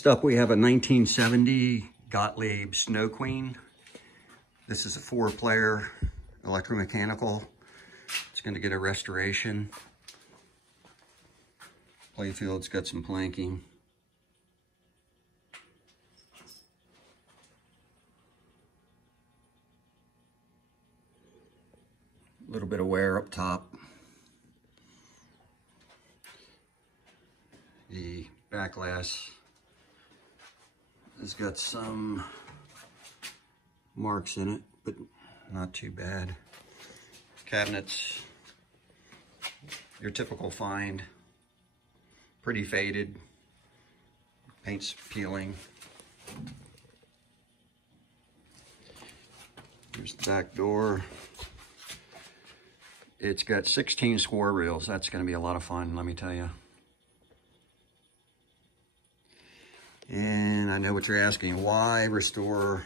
Next up, we have a 1970 Gottlieb Snow Queen. This is a 4-player electromechanical. It's going to get a restoration. Playfield's got some planking. A little bit of wear up top. The back glass has got some marks in it, but not too bad. Cabinets, your typical find. Pretty faded. Paint's peeling. Here's the back door. It's got 16 square reels. That's going to be a lot of fun, let me tell you. And I know what you're asking, why restore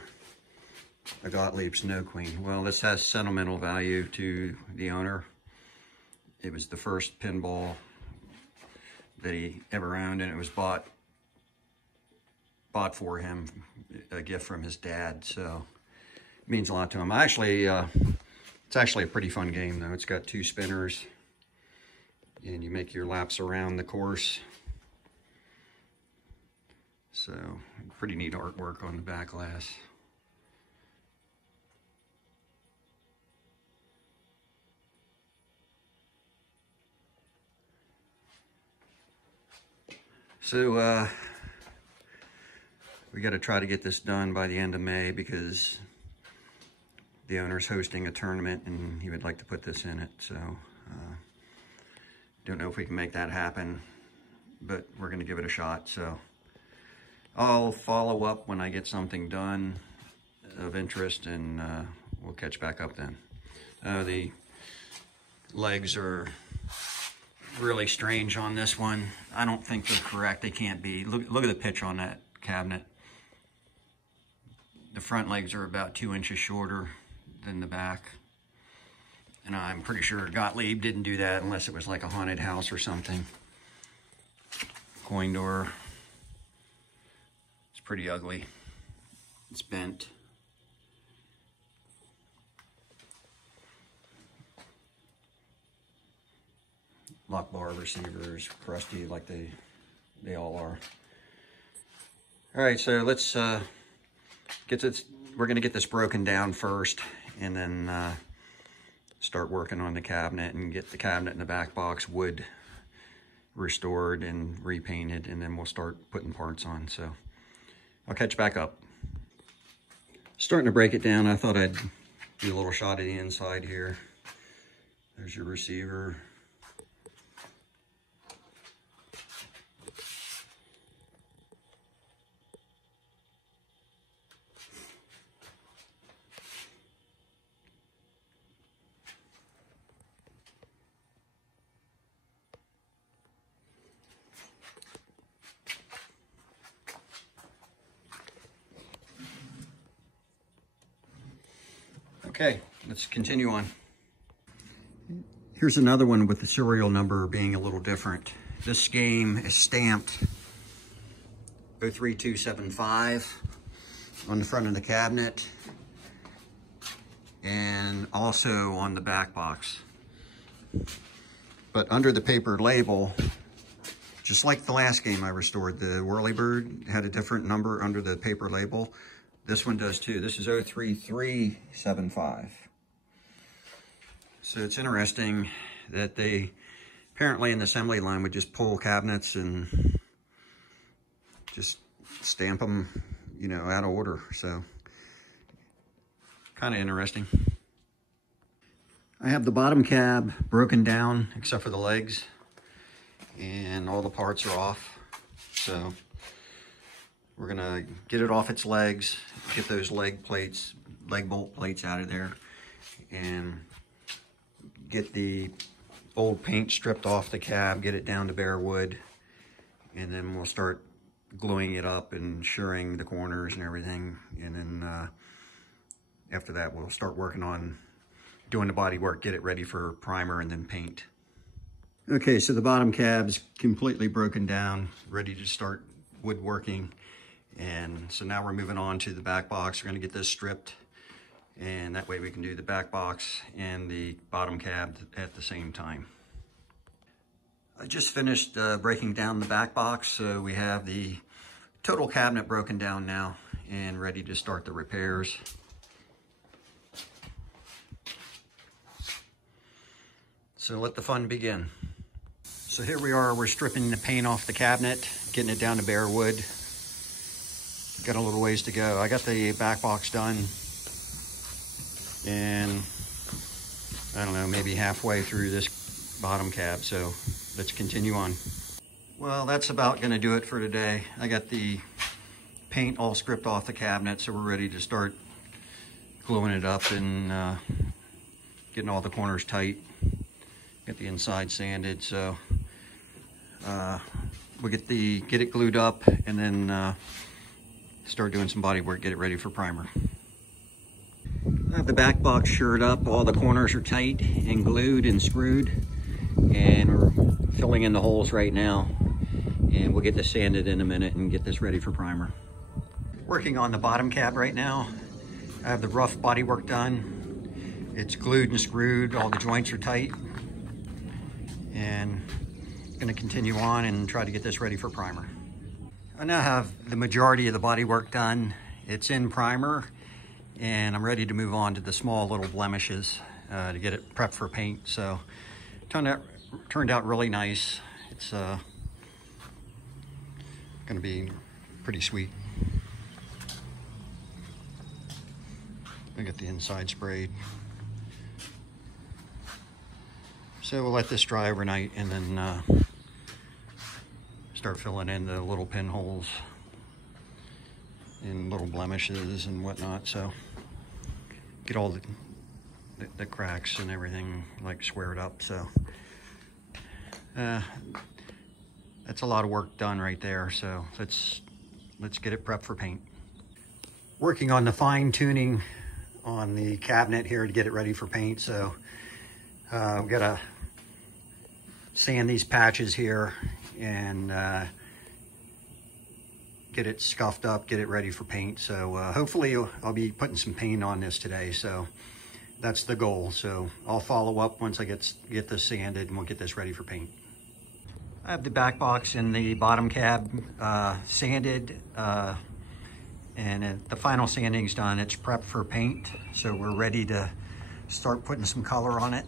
a Gottlieb Snow Queen? Well, this has sentimental value to the owner. It was the first pinball that he ever owned, and it was bought for him, a gift from his dad, so it means a lot to him. It's actually a pretty fun game, though. It's got 2 spinners, and you make your laps around the course. So, pretty neat artwork on the back glass. So, we got to try to get this done by the end of May because the owner's hosting a tournament and he would like to put this in it. So, don't know if we can make that happen, but we're going to give it a shot. So, I'll follow up when I get something done of interest, and we'll catch back up then. The legs are really strange on this one. I don't think they're correct. They can't be. Look at the pitch on that cabinet. The front legs are about 2 inches shorter than the back. And I'm pretty sure Gottlieb didn't do that unless it was like a haunted house or something. Coin door. It's pretty ugly. It's bent. Lock bar receivers, crusty like they all are. All right, so let's get this. We're gonna get this broken down first, and then start working on the cabinet and get the cabinet in the back box wood restored and repainted, and then we'll start putting parts on. So I'll catch back up. Starting to break it down, I thought I'd do a little shot of the inside here. There's your receiver. Okay, let's continue on. Here's another one with the serial number being a little different. This game is stamped 03275 on the front of the cabinet and also on the back box. But under the paper label, just like the last game I restored, the Whirlybird had a different number under the paper label. This one does too. This is 03375. So it's interesting that they apparently in the assembly line would just pull cabinets and just stamp them, you know, out of order. So kind of interesting. I have the bottom cab broken down except for the legs, and all the parts are off. So we're gonna get it off its legs, get those leg bolt plates out of there, and get the old paint stripped off the cab, get it down to bare wood, and then we'll start gluing it up and shoring the corners and everything. And then after that, we'll start working on doing the body work, get it ready for primer and then paint. Okay, so the bottom cab's completely broken down, ready to start woodworking. And so now we're moving on to the back box. We're gonna get this stripped, and that way we can do the back box and the bottom cab at the same time. I just finished breaking down the back box, so we have the total cabinet broken down now and ready to start the repairs. So let the fun begin. So here we are, we're stripping the paint off the cabinet, getting it down to bare wood. Got a little ways to go. I got the back box done, and I don't know, maybe halfway through this bottom cab, so let's continue on. Well, that's about gonna do it for today. I got the paint all stripped off the cabinet, so we're ready to start gluing it up and getting all the corners tight. Get the inside sanded, so we'll get it glued up and then start doing some body work, get it ready for primer. I have the back box shored up, all the corners are tight and glued and screwed, and we're filling in the holes right now, and we'll get this sanded in a minute and get this ready for primer. Working on the bottom cab right now. I have the rough body work done. It's glued and screwed, all the joints are tight, and I'm gonna continue on and try to get this ready for primer. I now have the majority of the body work done. It's in primer, and I'm ready to move on to the small little blemishes to get it prepped for paint. So turned out really nice. It's gonna be pretty sweet. I got the inside sprayed. So we'll let this dry overnight and then start filling in the little pinholes and little blemishes and whatnot. So get all the cracks and everything like squared up. So that's a lot of work done right there. So let's get it prepped for paint. Working on the fine tuning on the cabinet here to get it ready for paint. So we've got to sand these patches here and get it scuffed up, get it ready for paint. So hopefully I'll be putting some paint on this today. So that's the goal. So I'll follow up once I get this sanded, and we'll get this ready for paint. I have the back box and the bottom cab sanded, and the final sanding's done. It's prepped for paint, so we're ready to start putting some color on it.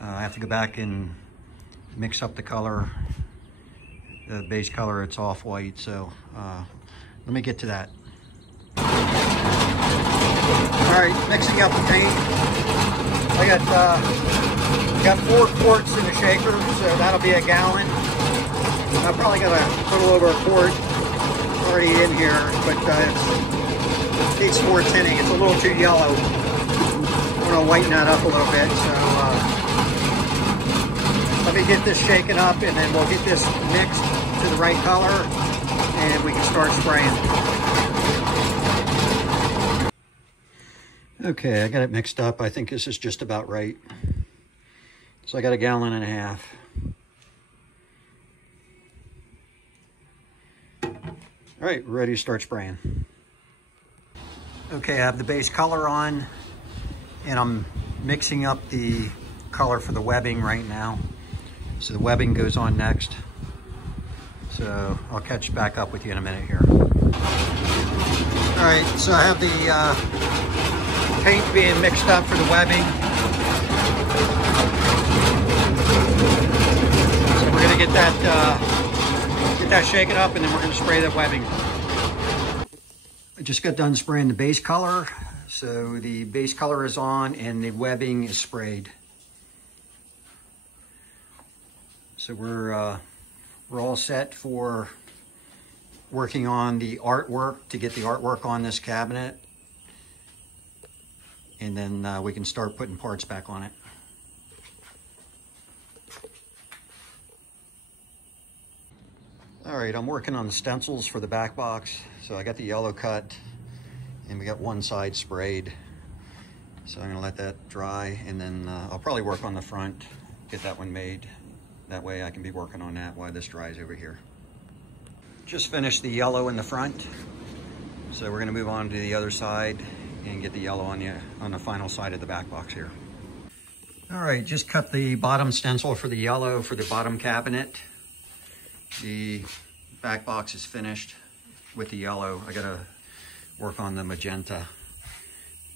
I have to go back and mix up the color. The base color, it's off-white, so let me get to that. All right, mixing up the paint. I got 4 quarts in the shaker, so that'll be a gallon. I probably got a little over a quart already in here, but it needs some more tinting. It's a little too yellow. I'm gonna whiten that up a little bit, so let me get this shaken up, and then we'll get this mixed to the right color, and we can start spraying. Okay, I got it mixed up. I think this is just about right. So I got 1.5 gallons. All right, we're ready to start spraying. Okay, I have the base color on, and I'm mixing up the color for the webbing right now. So the webbing goes on next. So I'll catch back up with you in a minute here. All right, so I have the paint being mixed up for the webbing. So we're gonna get that shaken up, and then we're gonna spray that webbing. I just got done spraying the base color. So the base color is on and the webbing is sprayed. So we're all set for working on the artwork, to get the artwork on this cabinet. And then we can start putting parts back on it. All right, I'm working on the stencils for the back box. So I got the yellow cut, and we got one side sprayed. So I'm gonna let that dry, and then I'll probably work on the front, get that one made. That way I can be working on that while this dries over here. Just finished the yellow in the front. So we're gonna move on to the other side and get the yellow on the final side of the back box here. All right, just cut the bottom stencil for the yellow for the bottom cabinet. The back box is finished with the yellow. I gotta work on the magenta.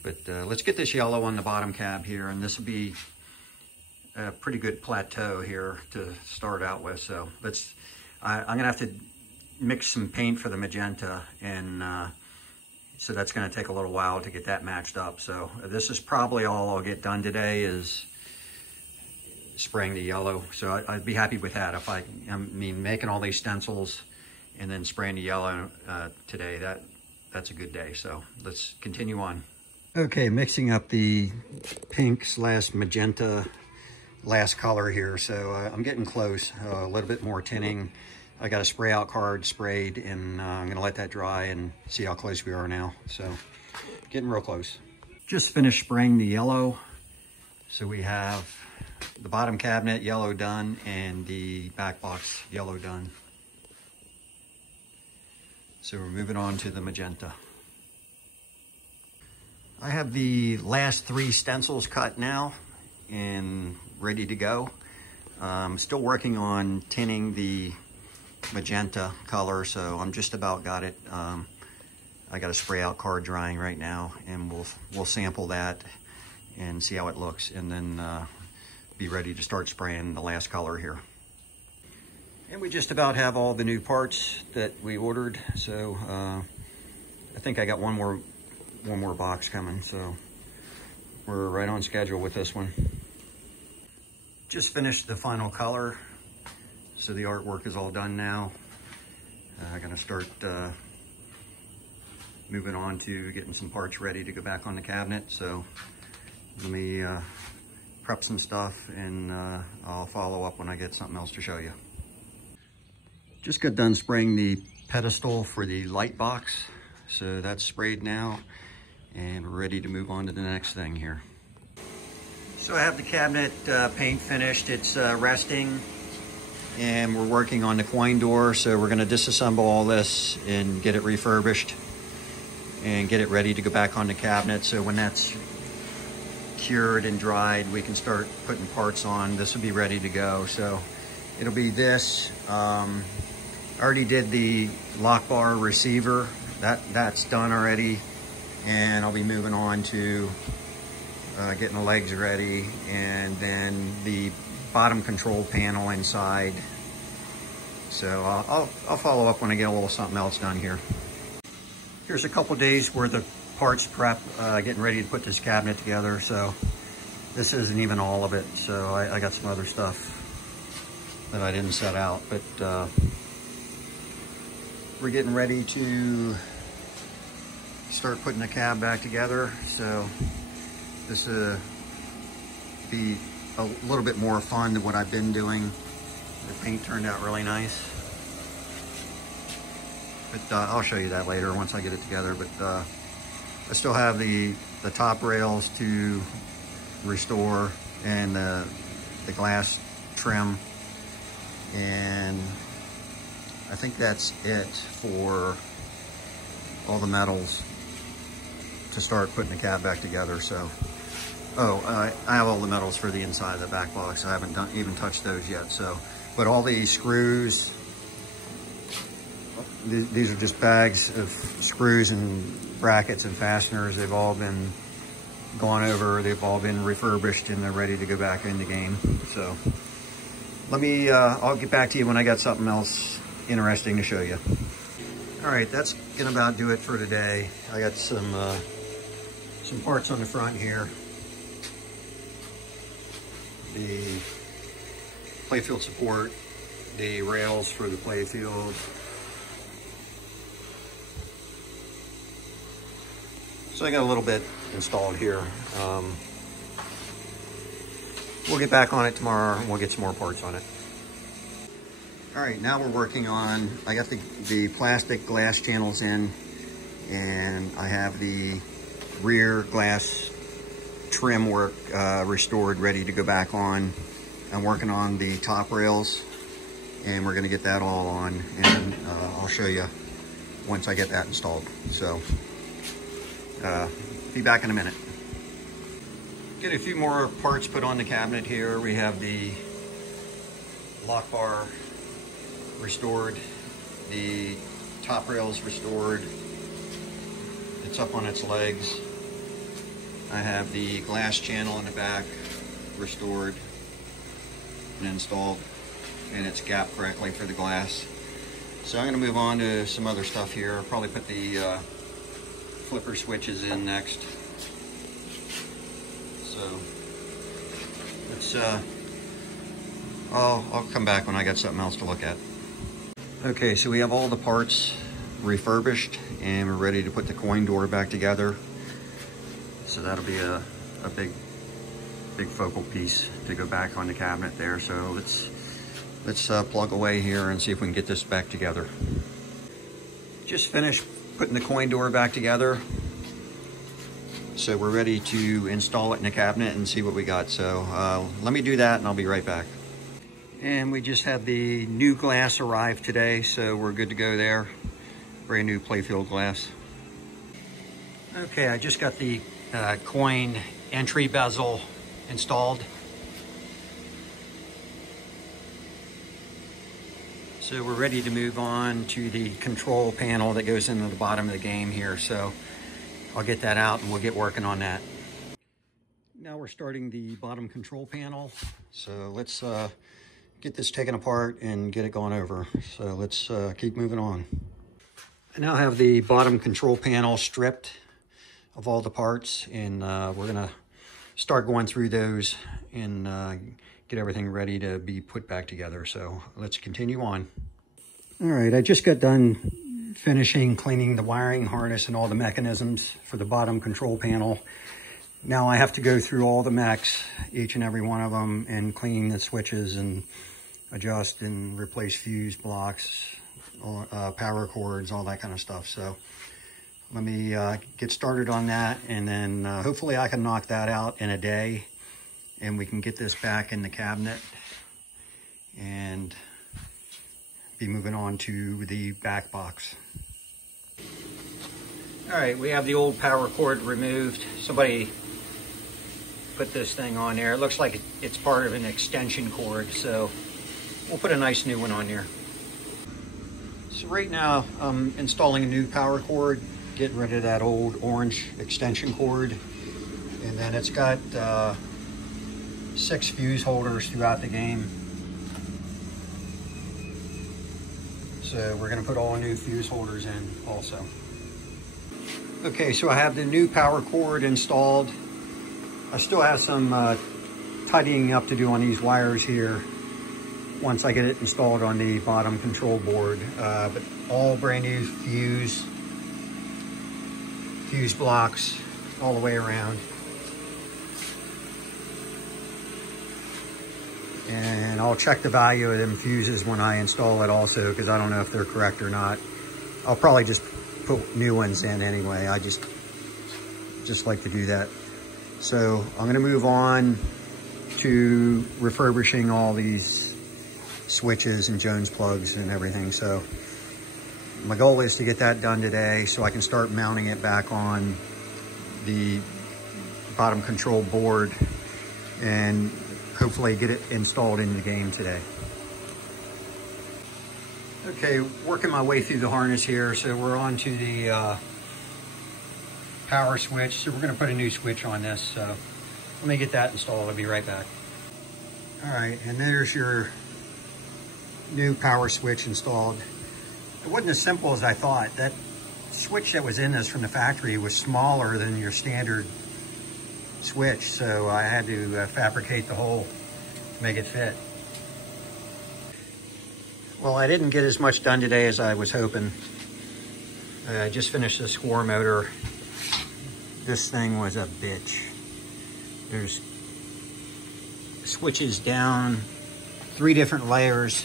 But let's get this yellow on the bottom cab here, and this will be a pretty good plateau here to start out with. So I'm gonna have to mix some paint for the magenta, and so that's gonna take a little while to get that matched up. So this is probably all I'll get done today, is spraying the yellow. So I'd be happy with that. If I mean, making all these stencils and then spraying the yellow today, that's a good day. So let's continue on. Okay, mixing up the pink / magenta last color here. So I'm getting close, a little bit more tinning. I got a spray out card sprayed, and I'm gonna let that dry and see how close we are now. So getting real close. Just finished spraying the yellow. So we have the bottom cabinet yellow done and the back box yellow done. So we're moving on to the magenta. I have the last 3 stencils cut now and ready to go. I'm still working on tinning the magenta color, so I'm just about got it. I got a spray out card drying right now, and we'll sample that and see how it looks, and then be ready to start spraying the last color here. And we just about have all the new parts that we ordered, so I think I got one more box coming, so we're right on schedule with this one. Just finished the final color, so the artwork is all done now. I'm gonna start moving on to getting some parts ready to go back on the cabinet. So let me prep some stuff, and I'll follow up when I get something else to show you. Just got done spraying the pedestal for the light box. So that's sprayed now, and we're ready to move on to the next thing here. So I have the cabinet paint finished. It's resting, and we're working on the coin door. So we're gonna disassemble all this and get it refurbished and get it ready to go back on the cabinet. So when that's cured and dried, we can start putting parts on. This will be ready to go. So it'll be this. I already did the lock bar receiver. That's done already. And I'll be moving on to getting the legs ready, and then the bottom control panel inside. So I'll follow up when I get a little something else done here. Here's a couple days worth of parts prep, getting ready to put this cabinet together. So this isn't even all of it. So I got some other stuff that I didn't set out, but we're getting ready to start putting the cab back together. So this will be a little bit more fun than what I've been doing. The paint turned out really nice. But I'll show you that later once I get it together. But I still have the top rails to restore, and the glass trim. And I think that's it for all the metals to start putting the cab back together. So, I have all the metals for the inside of the back box. I haven't even touched those yet. So, but all the screws, these are just bags of screws and brackets and fasteners. They've all been gone over. They've all been refurbished, and they're ready to go back in the game. So let me, I'll get back to you when I got something else interesting to show you. All right, that's gonna about do it for today. I got some parts on the front here. The playfield support, the rails for the playfield. So I got a little bit installed here. We'll get back on it tomorrow, and we'll get some more parts on it. All right, now we're working on, I got the plastic glass channels in, and I have the rear glass trim work restored, ready to go back on. I'm working on the top rails and we're gonna get that all on, and I'll show you once I get that installed. So, be back in a minute. Get a few more parts put on the cabinet here. We have the lock bar restored, the top rails restored. It's up on its legs. I have the glass channel in the back restored and installed, and it's gapped correctly for the glass. So I'm going to move on to some other stuff here. I'll probably put the flipper switches in next. So let's I'll come back when I got something else to look at. Okay, so we have all the parts refurbished and we're ready to put the coin door back together. So that'll be a big focal piece to go back on the cabinet there. So let's plug away here and see if we can get this back together. Just finished putting the coin door back together. So we're ready to install it in the cabinet and see what we got. So let me do that and I'll be right back. And we just had the new glass arrive today, so we're good to go there. Brand new playfield glass. Okay, I just got the coin entry bezel installed. So we're ready to move on to the control panel that goes into the bottom of the game here. So I'll get that out and we'll get working on that. Now we're starting the bottom control panel. So let's get this taken apart and get it going over. So let's keep moving on. I now have the bottom control panel stripped of all the parts, and we're gonna start going through those and get everything ready to be put back together. So let's continue on. All right, I just got done finishing cleaning the wiring harness and all the mechanisms for the bottom control panel. Now I have to go through all the mechs, each and every one of them, and clean the switches and adjust and replace fuse blocks, power cords, all that kind of stuff. So let me get started on that, and then hopefully I can knock that out in a day and we can get this back in the cabinet and be moving on to the back box. All right, we have the old power cord removed. Somebody put this thing on there. It looks like it's part of an extension cord, so we'll put a nice new one on there. So right now I'm installing a new power cord, getting rid of that old orange extension cord, and then it's got 6 fuse holders throughout the game. So we're going to put all new fuse holders in also. Okay, so I have the new power cord installed. I still have some tidying up to do on these wires here once I get it installed on the bottom control board. But all brand new fuse blocks all the way around. And I'll check the value of them fuses when I install it also, because I don't know if they're correct or not. I'll probably just put new ones in anyway. I just like to do that. So I'm gonna move on to refurbishing all these switches and Jones plugs and everything. So my goal is to get that done today so I can start mounting it back on the bottom control board and hopefully get it installed in the game today. Okay, working my way through the harness here. So we're on to the power switch. So we're gonna put a new switch on this. So let me get that installed. I'll be right back. All right, and there's your new power switch installed. It wasn't as simple as I thought. That switch that was in this from the factory was smaller than your standard switch, so I had to fabricate the hole to make it fit. Well, I didn't get as much done today as I was hoping. I just finished the score motor. This thing was a bitch. There's switches down 3 different layers,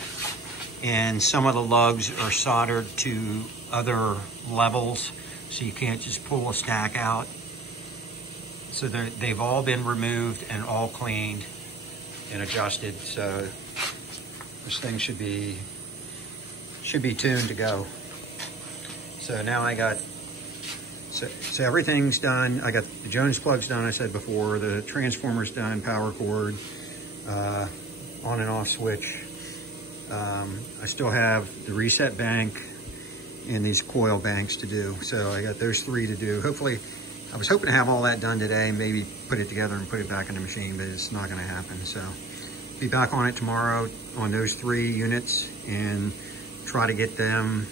and some of the lugs are soldered to other levels, so you can't just pull a stack out. So they've all been removed and all cleaned and adjusted. So this thing should be should be tuned to go. So now I got, so everything's done. I got the Jones plugs done, I said before, the transformer's done, power cord, on and off switch. I still have the reset bank and these coil banks to do. So I got those 3 to do. Hopefully, I was hoping to have all that done today, maybe put it together and put it back in the machine, but it's not gonna happen. So be back on it tomorrow on those 3 units and try to get them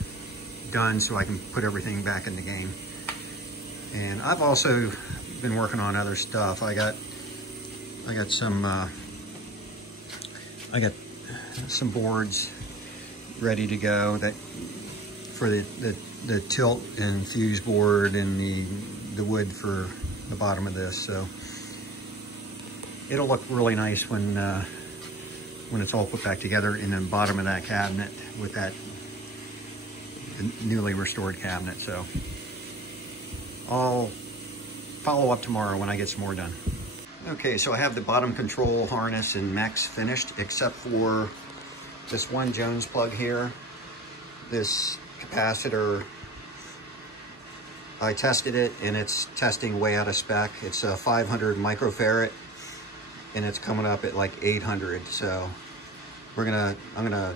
done so I can put everything back in the game. And I've also been working on other stuff. I got some boards ready to go that for the tilt and fuse board and the wood for the bottom of this. So it'll look really nice when it's all put back together in the bottom of that cabinet with that newly restored cabinet. So I'll follow up tomorrow when I get some more done. Okay, so I have the bottom control harness and mechs finished, except for this one Jones plug here. This capacitor, I tested it and it's testing way out of spec. It's a 500 microfarad and it's coming up at like 800. So I'm gonna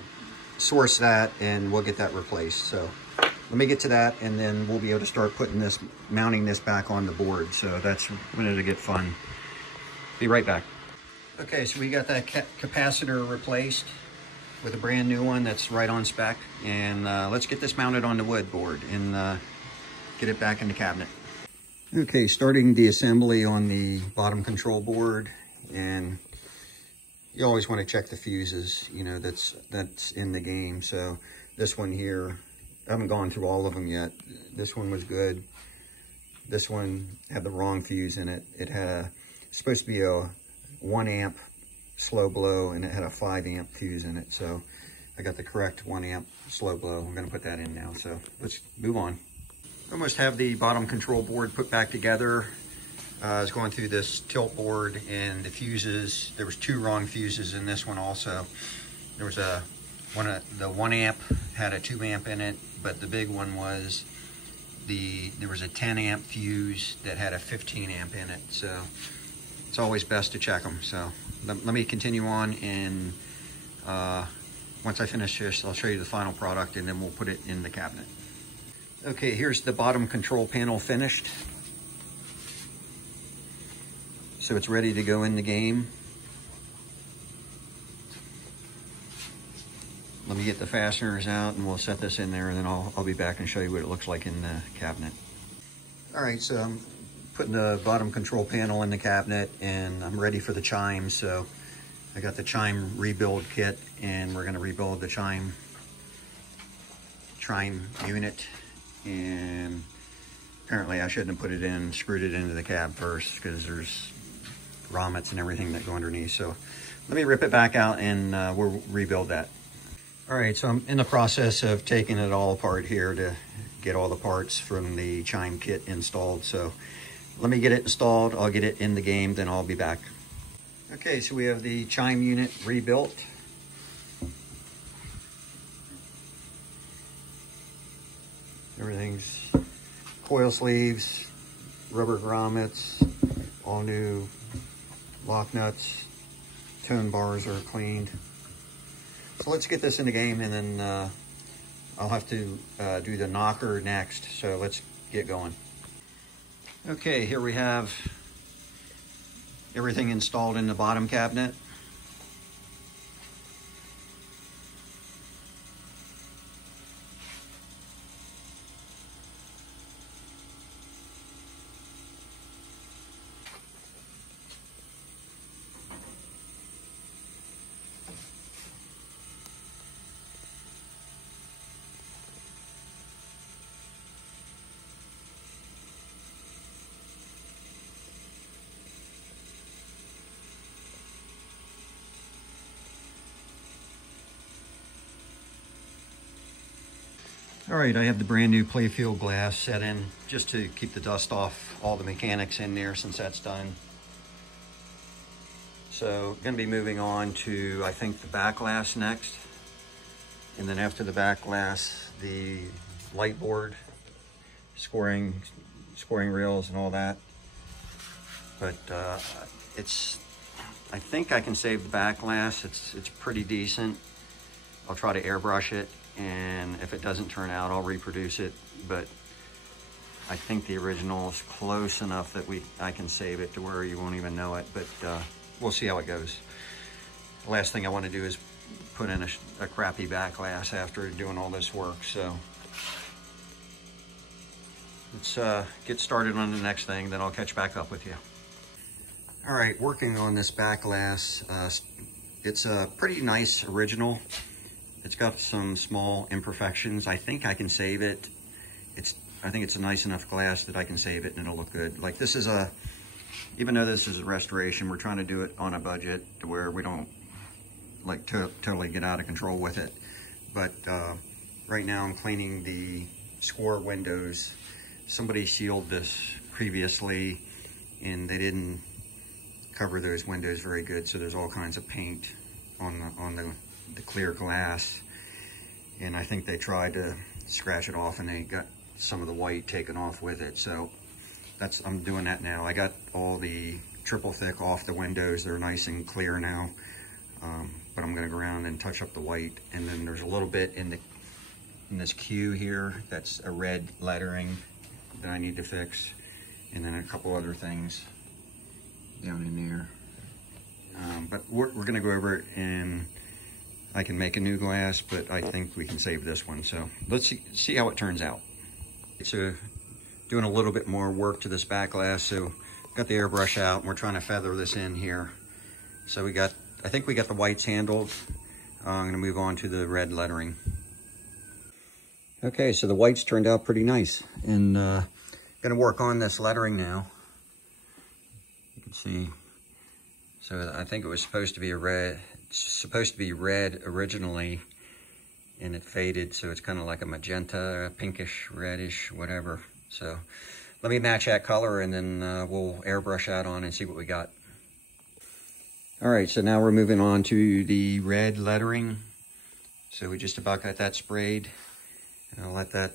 source that and we'll get that replaced. So let me get to that and then we'll be able to start mounting this back on the board. So that's when it'll get fun. Be right back. Okay, so we got that capacitor replaced with a brand new one that's right on spec. And let's get this mounted on the wood board and get it back in the cabinet. Okay, starting the assembly on the bottom control board. And you always want to check the fuses, you know, that's in the game. So this one here, I haven't gone through all of them yet. This one was good. This one had the wrong fuse in it. It had supposed to be a 1 amp slow blow and it had a 5 amp fuse in it. So I got the correct 1 amp slow blow. I'm gonna put that in now. So let's move on. Almost have the bottom control board put back together. I was going through this tilt board and the fuses. There was 2 wrong fuses in this one also. There was the 1 amp had a 2 amp in it, but the big one was there was a 10 amp fuse that had a 15 amp in it. So it's always best to check them. So let me continue on, and once I finish this, I'll show you the final product and then we'll put it in the cabinet. Okay, here's the bottom control panel finished. So it's ready to go in the game. Let me get the fasteners out and we'll set this in there and then I'll be back and show you what it looks like in the cabinet. All right, so I'm putting the bottom control panel in the cabinet and I'm ready for the chime. So I got the chime rebuild kit and we're gonna rebuild the chime unit. And apparently I shouldn't have put it in, screwed it into the cab first because there's grommets and everything that go underneath. So let me rip it back out and we'll rebuild that. All right, so I'm in the process of taking it all apart here to get all the parts from the chime kit installed. So let me get it installed, I'll get it in the game, then I'll be back. Okay, so we have the chime unit rebuilt. Everything's coil sleeves, rubber grommets, all new lock nuts, tone bars are cleaned. So let's get this in the game and then I'll have to do the knocker next. So let's get going. Okay, here we have everything installed in the bottom cabinet. All right, I have the brand new playfield glass set in just to keep the dust off all the mechanics in there since that's done. So gonna be moving on to, I think, the back glass next. And then after the back glass, the light board, scoring reels and all that. But I think I can save the back glass. It's pretty decent. I'll try to airbrush it, and if it doesn't turn out, I'll reproduce it. But I think the original is close enough that I can save it to where you won't even know it, but we'll see how it goes. The last thing I want to do is put in a crappy back glass after doing all this work. So let's get started on the next thing, then I'll catch back up with you. All right, working on this back glass. It's a pretty nice original. It's got some small imperfections. I think I can save it. I think it's a nice enough glass that I can save it and it'll look good. Like this is even though this is a restoration, we're trying to do it on a budget to where we don't like totally get out of control with it. But right now I'm cleaning the score windows. Somebody sealed this previously and they didn't cover those windows very good, so there's all kinds of paint on the clear glass, and I think they tried to scratch it off and they got some of the white taken off with it. So I'm doing that now. I got all the triple thick off the windows. They're nice and clear now, but I'm gonna go around and touch up the white. And then there's a little bit in this Q here that's a red lettering that I need to fix, and then a couple other things down in there. But we're gonna go over it, and I can make a new glass, but I think we can save this one. So let's see how it turns out. So doing a little bit more work to this back glass. So got the airbrush out and we're trying to feather this in here. So I think we got the whites handled. I'm gonna move on to the red lettering. Okay, so the whites turned out pretty nice, and gonna work on this lettering now. You can see, so I think it was supposed to be red originally, and it faded, so it's kind of like a magenta, pinkish, reddish, whatever. So let me match that color, and then we'll airbrush that on and see what we got. All right, so now we're moving on to the red lettering. So we just about got that sprayed, and I'll let that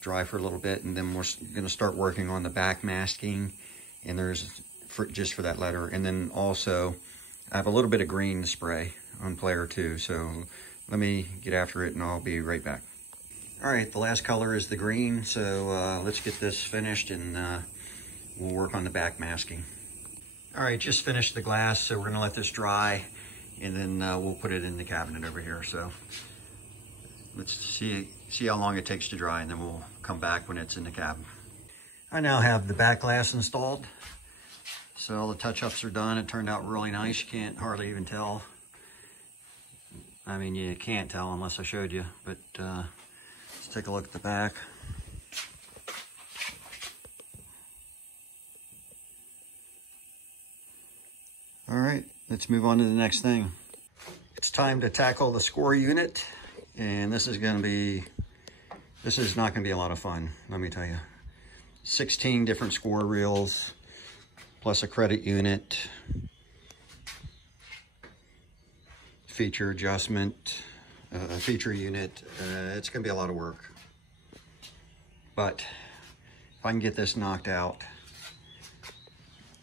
dry for a little bit, and then we're gonna start working on the back masking, and just for that letter. And then also I have a little bit of green to spray on player 2, so let me get after it and I'll be right back. All right, the last color is the green, so let's get this finished, and we'll work on the back masking. All right, just finished the glass, so we're gonna let this dry, and then we'll put it in the cabinet over here. So let's see how long it takes to dry, and then we'll come back when it's in the cab. I now have the back glass installed. So all the touch-ups are done. It turned out really nice. You can't hardly even tell. I mean, you can't tell unless I showed you, but let's take a look at the back. All right, let's move on to the next thing. It's time to tackle the score unit, and this is not gonna be a lot of fun, let me tell you. 16 different score reels, plus a credit unit, feature adjustment, feature unit. It's gonna be a lot of work. But if I can get this knocked out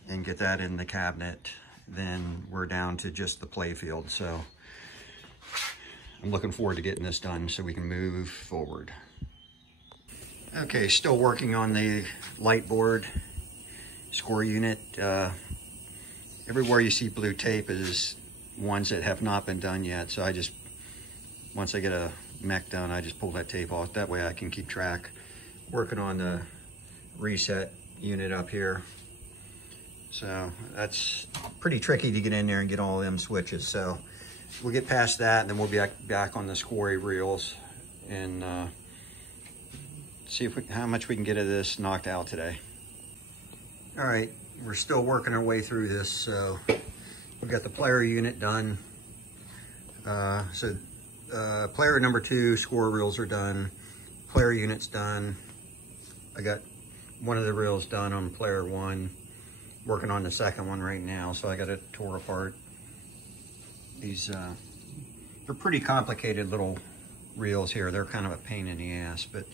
and get that in the cabinet, then we're down to just the play field. So I'm looking forward to getting this done so we can move forward. Okay, still working on the light board score unit. Everywhere you see blue tape is ones that have not been done yet. So once I get a mech done, I just pull that tape off. That way I can keep track. Working on the reset unit up here. So that's pretty tricky to get in there and get all them switches. So we'll get past that, and then we'll be back on the score reels and see how much we can get of this knocked out today. All right, we're still working our way through this. So we've got the player unit done. Player number 2 score reels are done. Player unit's done. I got one of the reels done on player 1. Working on the second one right now, so I got it tore apart. These they're pretty complicated little reels here. They're kind of a pain in the ass, but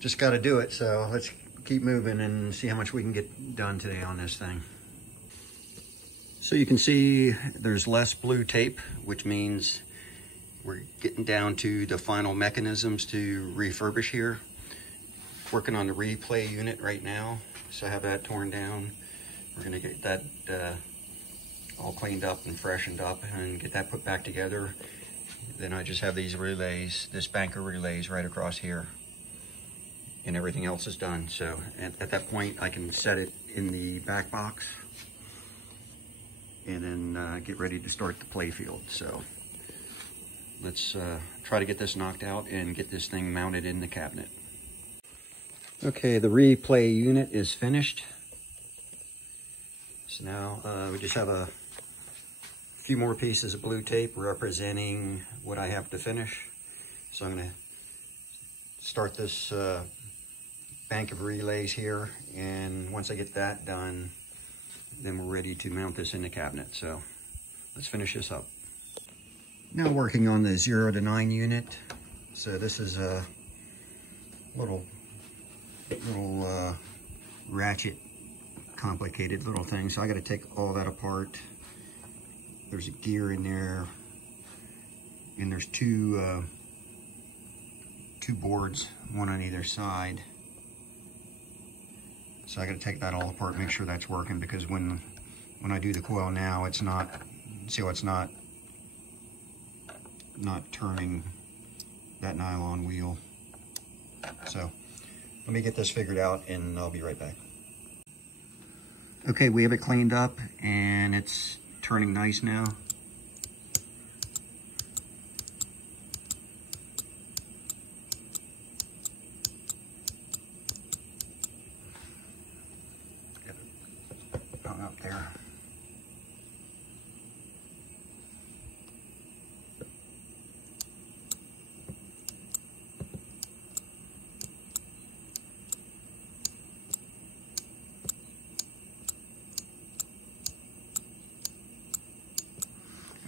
just got to do it. So let's keep moving and see how much we can get done today on this thing. So you can see there's less blue tape, which means we're getting down to the final mechanisms to refurbish here. Working on the replay unit right now, so I have that torn down. We're gonna get that all cleaned up and freshened up and get that put back together. Then I just have these relays, this banker relays right across here, and everything else is done. So at that point I can set it in the back box and then get ready to start the play field. So let's try to get this knocked out and get this thing mounted in the cabinet. Okay, the replay unit is finished. So now we just have a few more pieces of blue tape representing what I have to finish. So I'm gonna start this bank of relays here, and once I get that done, then we're ready to mount this in the cabinet. So let's finish this up. Now working on the 0 to 9 unit. So this is a little ratchet, complicated little thing. So I got to take all that apart. There's a gear in there, and there's two boards, one on either side. So I got to take that all apart, make sure that's working, because when I do the coil now, it's not, see how it's not turning that nylon wheel. So let me get this figured out and I'll be right back. Okay, we have it cleaned up and it's turning nice now. Get it hung up there.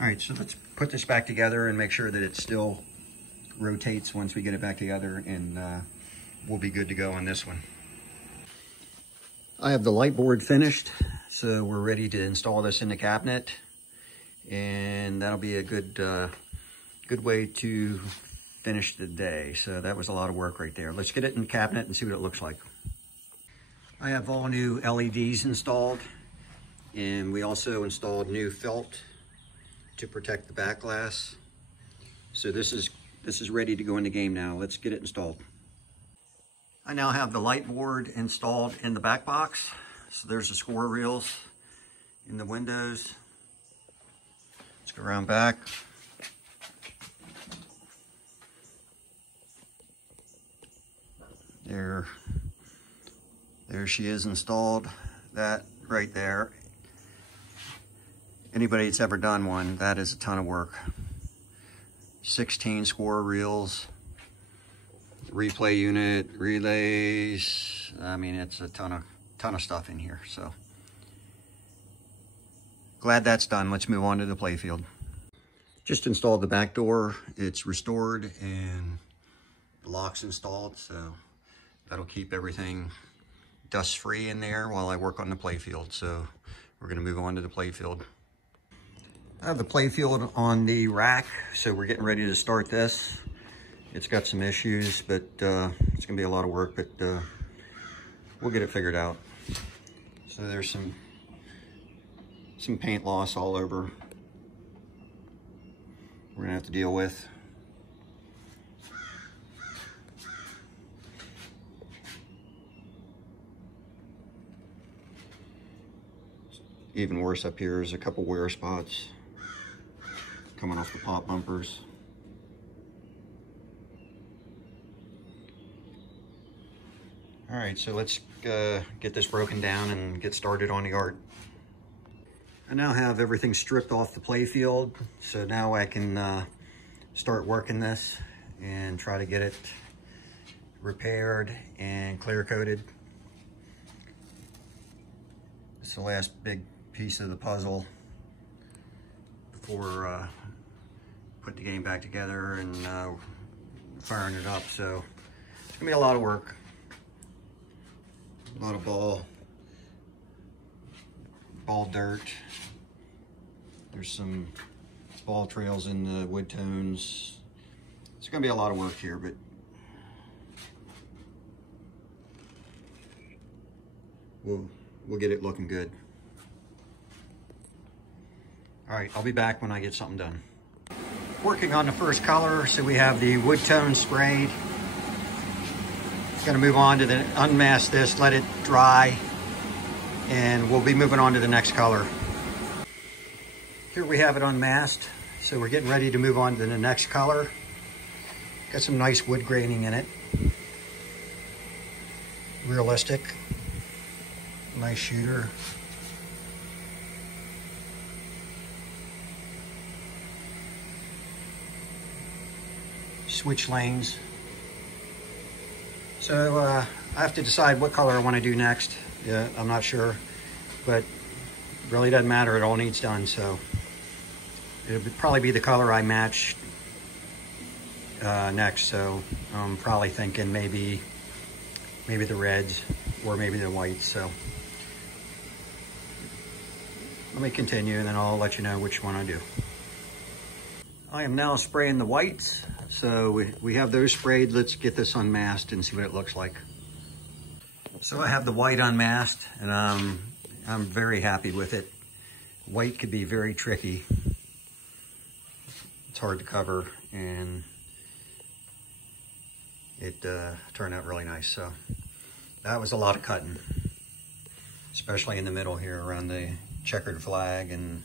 All right, so let's put this back together and make sure that it still rotates once we get it back together, and we'll be good to go on this one. I have the light board finished, so we're ready to install this in the cabinet, and that'll be a good way to finish the day. So that was a lot of work right there. Let's get it in the cabinet and see what it looks like. I have all new LEDs installed, and we also installed new felt to protect the back glass. So this is ready to go in the game now. Let's get it installed. I now have the light board installed in the back box. So there's the score reels in the windows. Let's go around back. There she is installed, that right there. Anybody that's ever done one, that is a ton of work. 16 score reels, replay unit, relays. I mean, it's a ton of stuff in here. So glad that's done. Let's move on to the play field. Just installed the back door. It's restored and the lock's installed, so that'll keep everything dust free in there while I work on the play field. So we're gonna move on to the play field. I have the play field on the rack, so we're getting ready to start this. It's got some issues, but it's gonna be a lot of work, but we'll get it figured out. So there's some paint loss all over we're gonna have to deal with. Even worse up here is a couple wear spots coming off the pop bumpers. All right, so let's get this broken down and get started on the art. I now have everything stripped off the play field, so now I can start working this and try to get it repaired and clear coated. It's the last big piece of the puzzle before put the game back together and firing it up. So it's gonna be a lot of work. A lot of ball dirt. There's some ball trails in the wood tones. It's gonna be a lot of work here, but we'll get it looking good. All right, I'll be back when I get something done. Working on the first color, so we have the wood tone sprayed. Gonna move on to the unmask this, let it dry, and we'll be moving on to the next color. Here we have it unmasked, so we're getting ready to move on to the next color. Got some nice wood graining in it. Realistic, nice shooter. Switch lanes. So I have to decide what color I want to do next. Yeah, I'm not sure, but really doesn't matter. It all needs done. So it'll probably be the color I match next. So I'm probably thinking maybe the reds or maybe the whites. So let me continue and then I'll let you know which one I do. I am now spraying the whites. So we have those sprayed. Let's get this unmasked and see what it looks like. So I have the white unmasked and I'm very happy with it. White could be very tricky. It's hard to cover and it turned out really nice. So that was a lot of cutting, especially in the middle here around the checkered flag and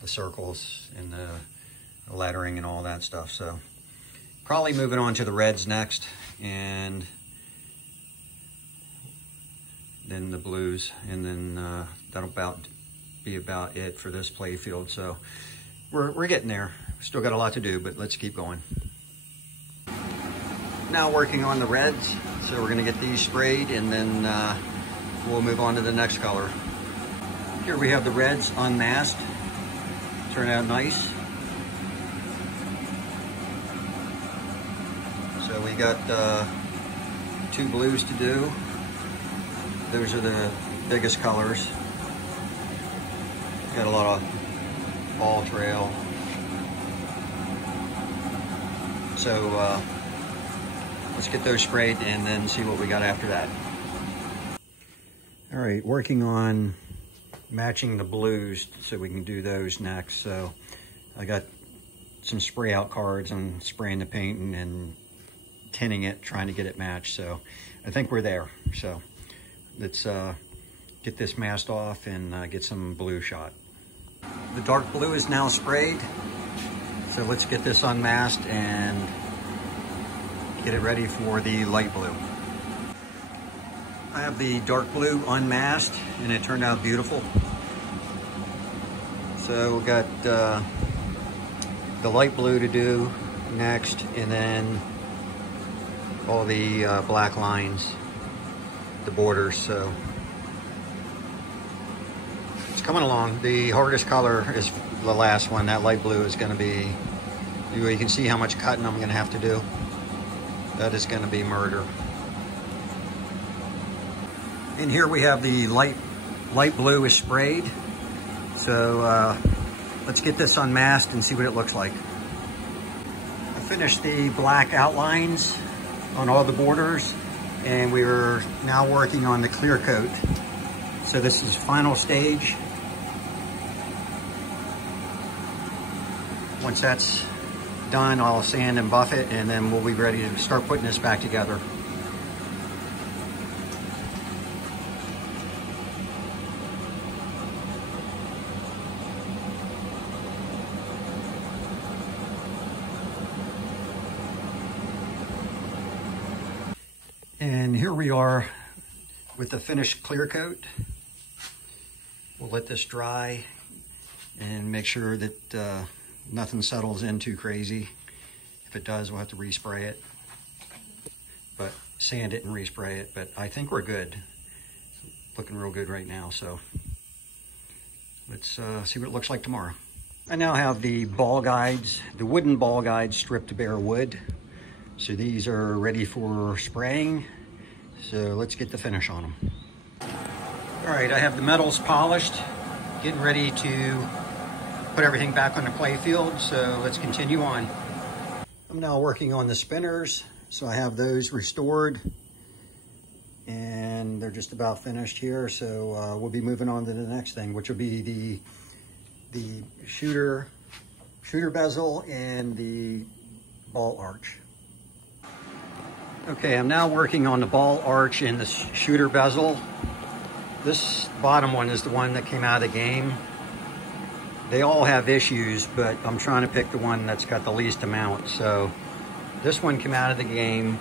the circles and the lettering and all that stuff. So probably moving on to the reds next and then the blues, and then that'll be about it for this play field. So we're getting there. Still got a lot to do, but let's keep going. Now working on the reds. So we're gonna get these sprayed and then we'll move on to the next color. Here we have the reds unmasked. Turned out nice. So we got 2 blues to do. Those are the biggest colors. Got a lot of ball trail. So let's get those sprayed and then see what we got after that. All right, working on matching the blues so we can do those next. So I got some spray out cards. I'm spraying the paint and tinting it, trying to get it matched. So I think we're there. So let's get this masked off and get some blue shot. The dark blue is now sprayed. So let's get this unmasked and get it ready for the light blue. I have the dark blue unmasked and it turned out beautiful. So we got the light blue to do next, and then all the black lines, the borders. So it's coming along. The hardest color is the last one. That light blue is going to be, you can see how much cutting I'm going to have to do. That is going to be murder. And here we have the light blue is sprayed. So let's get this unmasked and see what it looks like. I finished the black outlines on all the borders, and we are now working on the clear coat. So this is final stage. Once that's done, I'll sand and buff it, and then we'll be ready to start putting this back together. And here we are with the finished clear coat. We'll let this dry and make sure that nothing settles in too crazy. If it does, we'll have to respray it, but sand it and respray it. But I think we're good. Looking real good right now. So let's see what it looks like tomorrow. I now have the ball guides, the wooden ball guides stripped to bare wood. So these are ready for spraying. So let's get the finish on them. All right, I have the metals polished, getting ready to put everything back on the play field. So let's continue on. I'm now working on the spinners. So I have those restored and they're just about finished here. So we'll be moving on to the next thing, which will be the shooter bezel and the ball arch. Okay, I'm now working on the ball arch and the shooter bezel. This bottom one is the one that came out of the game. They all have issues, but I'm trying to pick the one that's got the least amount. So this one came out of the game.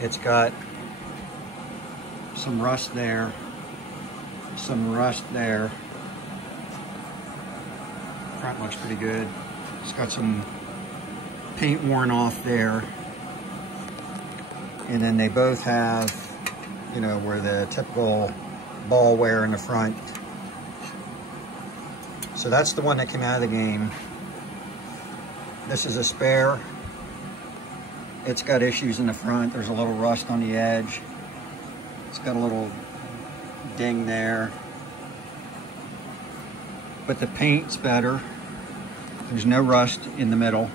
It's got some rust there, some rust there. Front looks pretty good. It's got some paint worn off there. And then they both have, you know, where the typical ball wear in the front. So that's the one that came out of the game. This is a spare. It's got issues in the front. There's a little rust on the edge. It's got a little ding there. But the paint's better. There's no rust in the middle.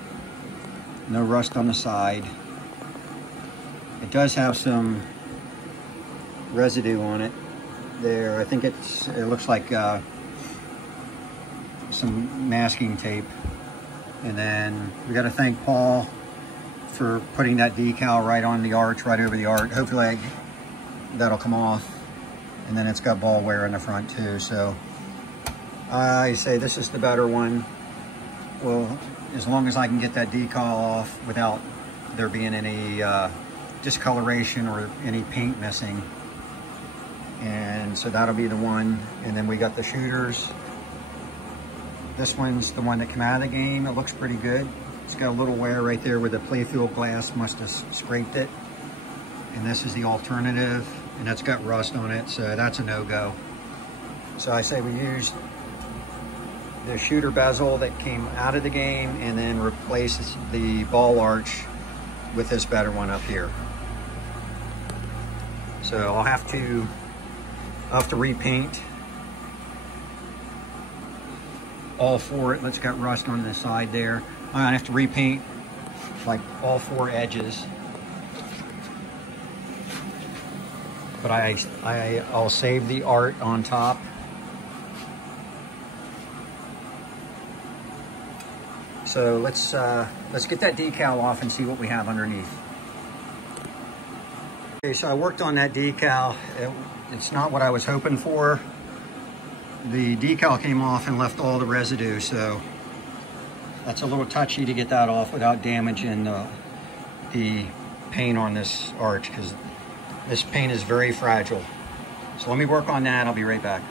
No rust on the side. It does have some residue on it there. I think it looks like some masking tape. And then we got to thank Paul for putting that decal right on the arch, right over the arch. Hopefully that'll come off. And then it's got ball wear in the front too. So I say this is the better one. Well, as long as I can get that decal off without there being any discoloration or any paint missing. And so that'll be the one. And then we got the shooters. This one's the one that came out of the game. It looks pretty good. It's got a little wear right there where the playfield glass must have scraped it. And this is the alternative, and that's got rust on it, so that's a no-go. So I say we used the shooter bezel that came out of the game and then replace the ball arch with this better one up here. So I'll have to repaint all four. It's got rust on the side there. I have to repaint like all four edges. But I'll save the art on top. So let's get that decal off and see what we have underneath. Okay, so I worked on that decal. It's not what I was hoping for. The decal came off and left all the residue, so that's a little touchy to get that off without damaging the paint on this arch, because this paint is very fragile. So let me work on that. I'll be right back.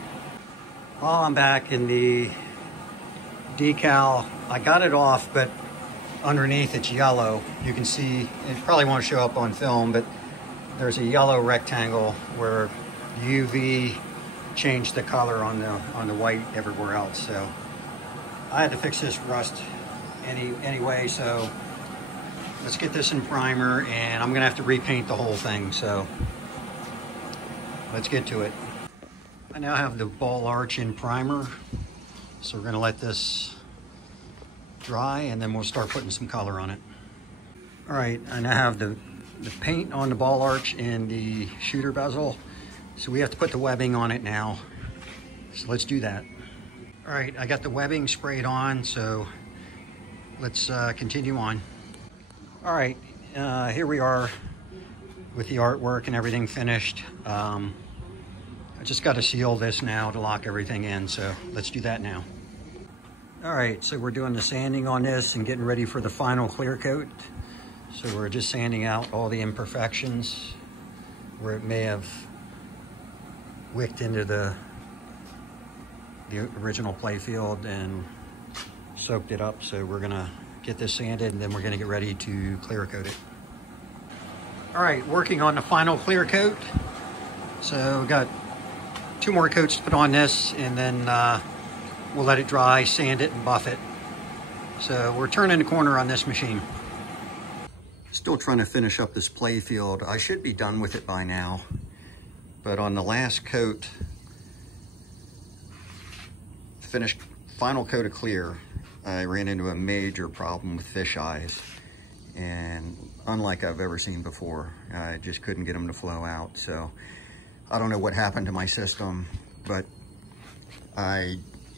While I'm back in the decal, I got it off, but underneath it's yellow. You can see, it probably won't show up on film, but there's a yellow rectangle where UV changed the color on the white everywhere else. So I had to fix this rust anyway, so let's get this in primer, and I'm gonna have to repaint the whole thing, so let's get to it. I now have the ball arch in primer, so we're gonna let this dry and then we'll start putting some color on it. All right, I now have the paint on the ball arch and the shooter bezel, so we have to put the webbing on it now. So let's do that. All right, I got the webbing sprayed on, so let's continue on. All right, here we are with the artwork and everything finished. I just got to seal this now to lock everything in, so let's do that now. All right, so we're doing the sanding on this and getting ready for the final clear coat. So we're just sanding out all the imperfections where it may have wicked into the original playfield and soaked it up. So we're gonna get this sanded and then we're gonna get ready to clear coat it. All right, working on the final clear coat. So we got 2 more coats to put on this, and then we'll let it dry, sand it, and buff it. So we're turning the corner on this machine. Still trying to finish up this play field. I should be done with it by now, but on the last coat, final coat of clear, I ran into a major problem with fish eyes, and unlike I've ever seen before, I just couldn't get them to flow out. So I don't know what happened to my system, but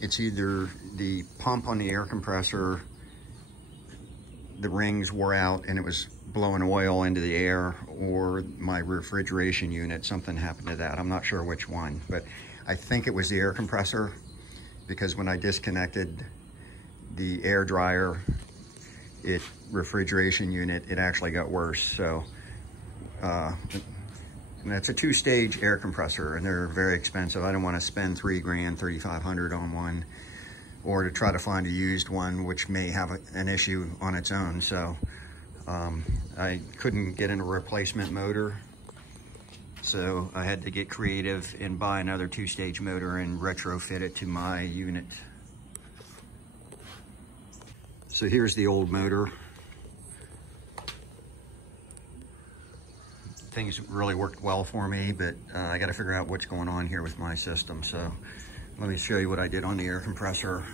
it's either the pump on the air compressor, the rings wore out and it was blowing oil into the air, or my refrigeration unit, something happened to that. I'm not sure which one, but I think it was the air compressor, because when I disconnected the air dryer, refrigeration unit, it actually got worse. So and that's a 2-stage air compressor, and they're very expensive. I don't want to spend $3 grand, $3,500 on one, or to try to find a used one, which may have an issue on its own. So I couldn't get a replacement motor, so I had to get creative and buy another 2-stage motor and retrofit it to my unit. So here's the old motor. Things really worked well for me, but I got to figure out what's going on here with my system. So let me show you what I did on the air compressor.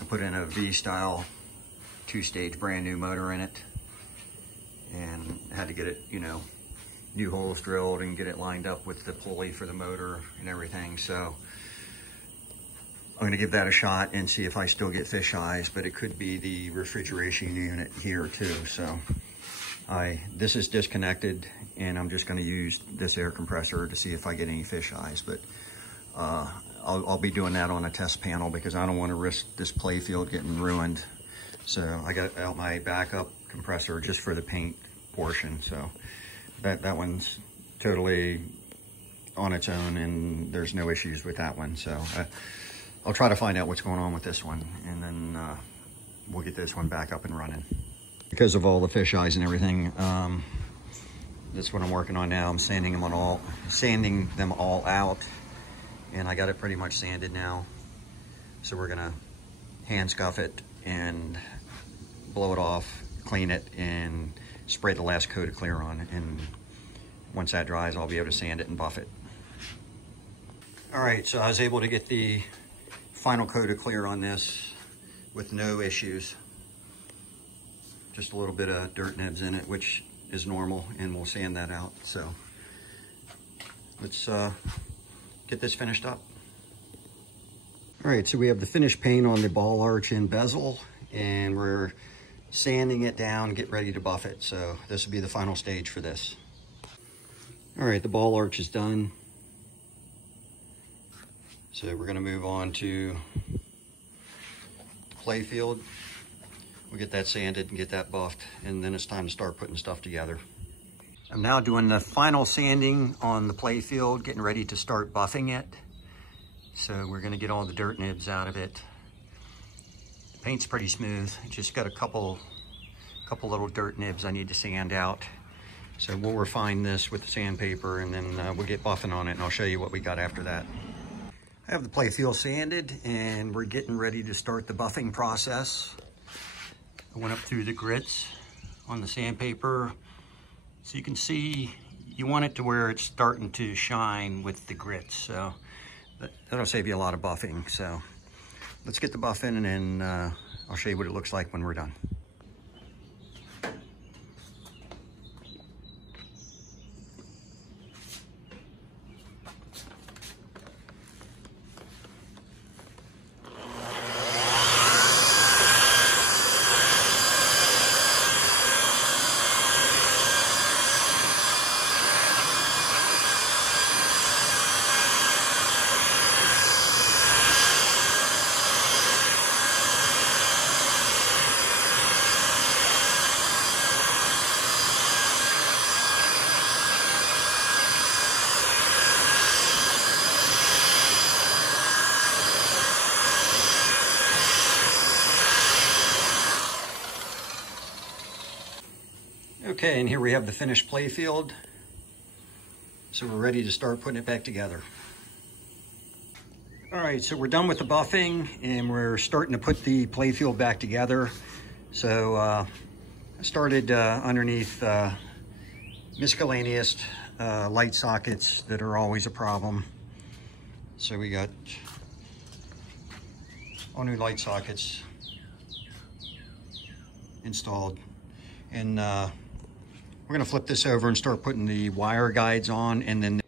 I put in a V-style 2-stage brand new motor in it, and had to get it, new holes drilled and get it lined up with the pulley for the motor and everything. So I'm gonna give that a shot and see if I still get fish eyes, but it could be the refrigeration unit here too. So this is disconnected, and I'm just gonna use this air compressor to see if I get any fish eyes. But I'll be doing that on a test panel, because I don't wanna risk this play field getting ruined. So I got out my backup compressor just for the paint portion. So that one's totally on its own, and there's no issues with that one. So I'll try to find out what's going on with this one, and then we'll get this one back up and running. Because of all the fish eyes and everything, that's what I'm working on now. I'm sanding them all out, and I got it pretty much sanded now. So we're gonna hand scuff it and blow it off, clean it, and spray the last coat of clear on. And once that dries, I'll be able to sand it and buff it. All right, so I was able to get the final coat of clear on this with no issues. Just a little bit of dirt nibs in it, which is normal, and we'll sand that out. So let's get this finished up. All right, so we have the finished paint on the ball arch and bezel, and we're sanding it down, get ready to buff it. So this will be the final stage for this. All right, the ball arch is done. So we're gonna move on to the play field. We'll get that sanded and get that buffed, and then it's time to start putting stuff together. I'm now doing the final sanding on the play field, getting ready to start buffing it. So we're gonna get all the dirt nibs out of it. The paint's pretty smooth. Just got a couple little dirt nibs I need to sand out. So we'll refine this with the sandpaper, and then we'll get buffing on it, and I'll show you what we got after that. I have the play field sanded, and we're getting ready to start the buffing process. I went up through the grits on the sandpaper. So you can see, you want it to where it's starting to shine with the grits. So that'll save you a lot of buffing. So let's get the buff in, and then I'll show you what it looks like when we're done. Okay, and here we have the finished play field. So we're ready to start putting it back together. All right, so we're done with the buffing and we're starting to put the playfield back together. So I started underneath miscellaneous light sockets that are always a problem. So we got all new light sockets installed. And we're gonna flip this over and start putting the wire guides on, and then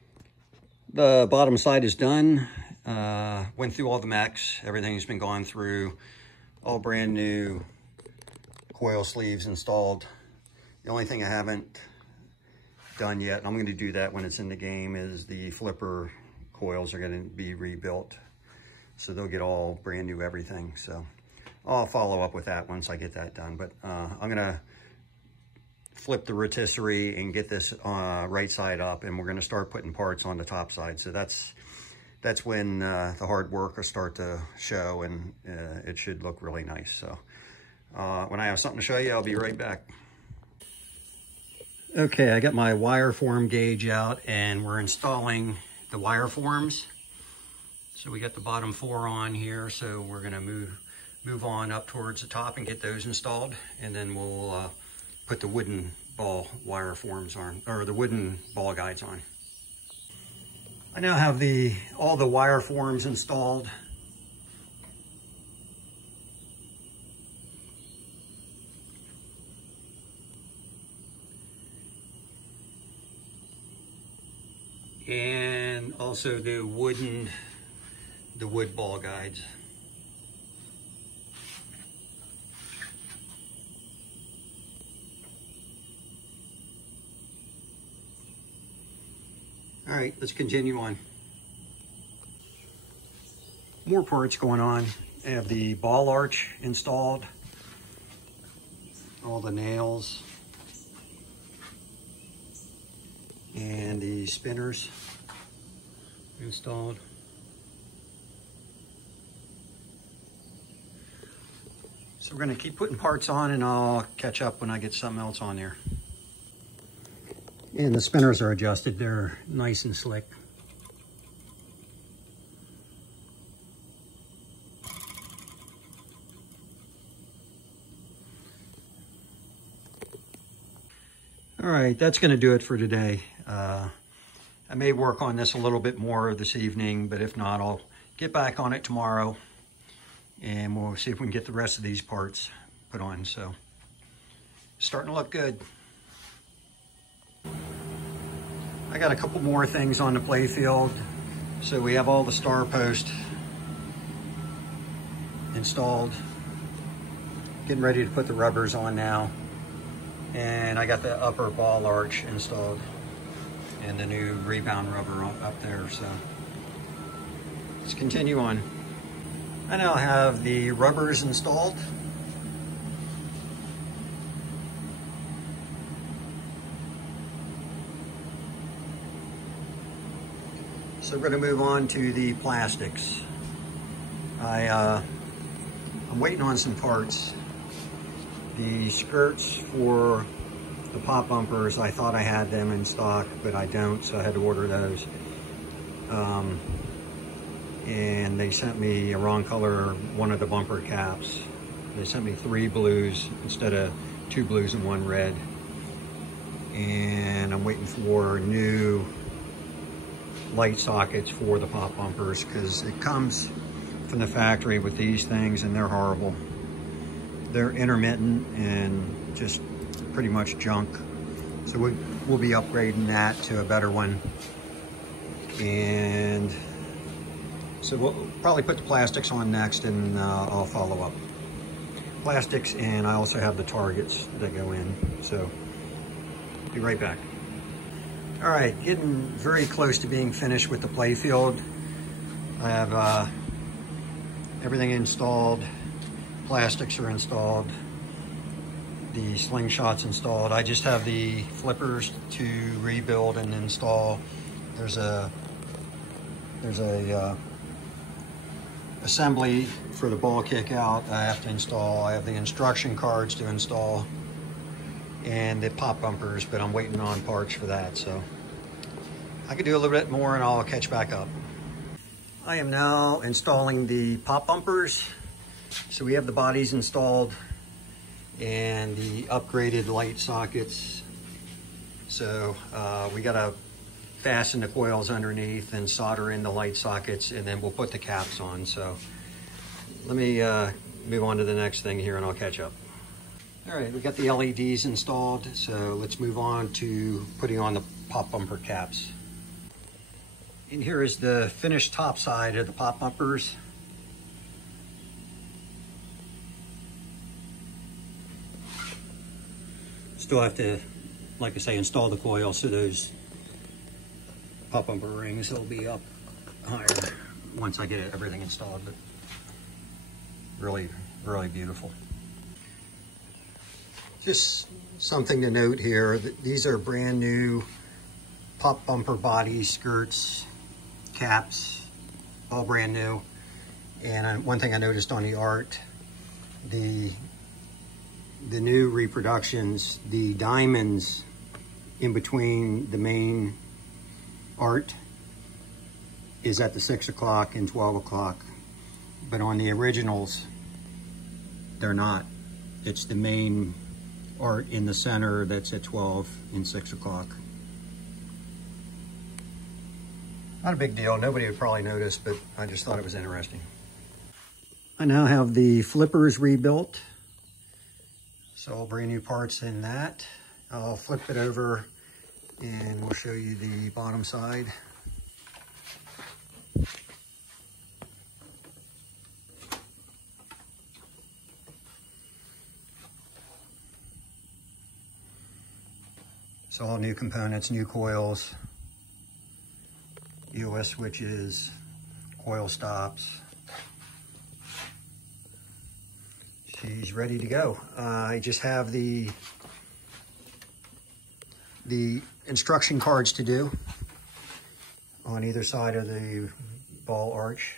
the bottom side is done. Went through all the mechs, everything's been gone through, all brand new coil sleeves installed. The only thing I haven't done yet, and I'm gonna do that when it's in the game, is the flipper coils are gonna be rebuilt. So they'll get all brand new everything. So I'll follow up with that once I get that done. But I'm gonna flip the rotisserie and get this right side up, and we're gonna start putting parts on the top side. So that's when the hard work will start to show, and it should look really nice. So when I have something to show you, I'll be right back. Okay, I got my wire form gauge out and we're installing the wire forms. So we got the bottom 4 on here, so we're gonna move on up towards the top and get those installed, and then we'll put the wooden ball wire forms on, or the wooden ball guides on. I now have all the wire forms installed. And also the wood ball guides. All right, let's continue on. More parts going on. I have the ball arch installed, all the nails, and the spinners installed. So we're gonna keep putting parts on, and I'll catch up when I get something else on there. And the spinners are adjusted. They're nice and slick. All right, that's going to do it for today. I may work on this a little bit more this evening, but if not, I'll get back on it tomorrow, and we'll see if we can get the rest of these parts put on. So, starting to look good. I got a couple more things on the play field. So we have all the star post installed. Getting ready to put the rubbers on now. And I got the upper ball arch installed and the new rebound rubber up there. So let's continue on. I now have the rubbers installed. So we're going to move on to the plastics. I'm waiting on some parts. The skirts for the pop bumpers, I thought I had them in stock, but I don't, so I had to order those. And they sent me a wrong color, one of the bumper caps. They sent me 3 blues instead of 2 blues and 1 red. And I'm waiting for new light sockets for the pop bumpers, because it comes from the factory with these things and they're horrible. They're intermittent and just pretty much junk. So we'll be upgrading that to a better one. And so we'll probably put the plastics on next, and I'll follow up. Plastics, and I also have the targets that go in. So be right back. All right, getting very close to being finished with the play field. I have everything installed. Plastics are installed. The slingshot's installed. I just have the flippers to rebuild and install. There's a assembly for the ball kick out I have to install. I have the instruction cards to install, and the pop bumpers, but I'm waiting on parts for that. So I could do a little bit more and I'll catch back up. I am now installing the pop bumpers. So we have the bodies installed and the upgraded light sockets. So we gotta fasten the coils underneath and solder in the light sockets, and then we'll put the caps on. So let me move on to the next thing here and I'll catch up. All right, we got the LEDs installed, so let's move on to putting on the pop bumper caps. And here is the finished top side of the pop bumpers. Still have to, like I say, install the coil, so those pop bumper rings will be up higher once I get everything installed. But really, really beautiful. Just something to note here, these are brand new pop bumper bodies, skirts, caps, all brand new. And one thing I noticed on the art, the new reproductions, the diamonds in between the main art is at the 6 o'clock and 12 o'clock. But on the originals, they're not. It's the main art in the center that's at 12 and 6 o'clock. Not a big deal. Nobody would probably notice, but I just thought it was interesting. I now have the flippers rebuilt. So all brand new parts in that. I'll flip it over and we'll show you the bottom side. So all new components, new coils, EOS switches, coil stops. She's ready to go. I just have the instruction cards to do on either side of the ball arch,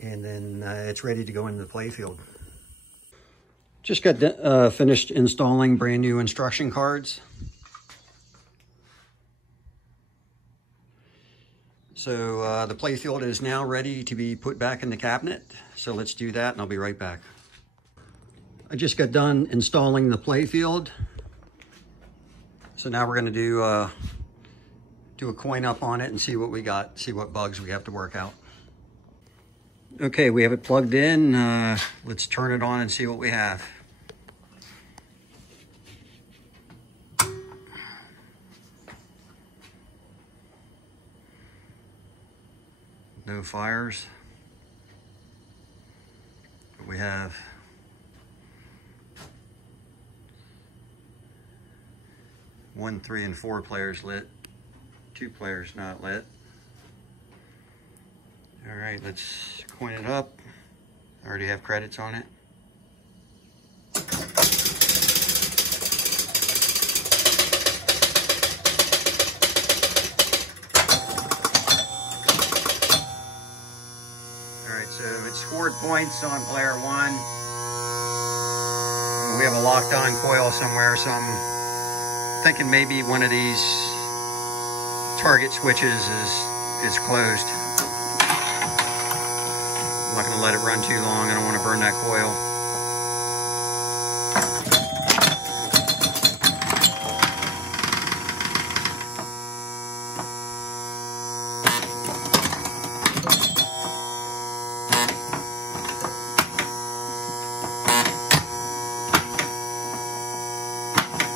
and then it's ready to go into the play field. Just got finished installing brand new instruction cards. So the play field is now ready to be put back in the cabinet. So let's do that and I'll be right back. I just got done installing the play field. So now we're gonna do a coin up on it and see what we got, see what bugs we have to work out. Okay, we have it plugged in. Let's turn it on and see what we have. No fires. We have one, 3, and 4 players lit. 2 players not lit. All right, let's coin it up. I already have credits on it. So it scored points on player 1. We have a locked on coil somewhere, so I'm thinking maybe one of these target switches is closed. I'm not gonna let it run too long. I don't want to burn that coil.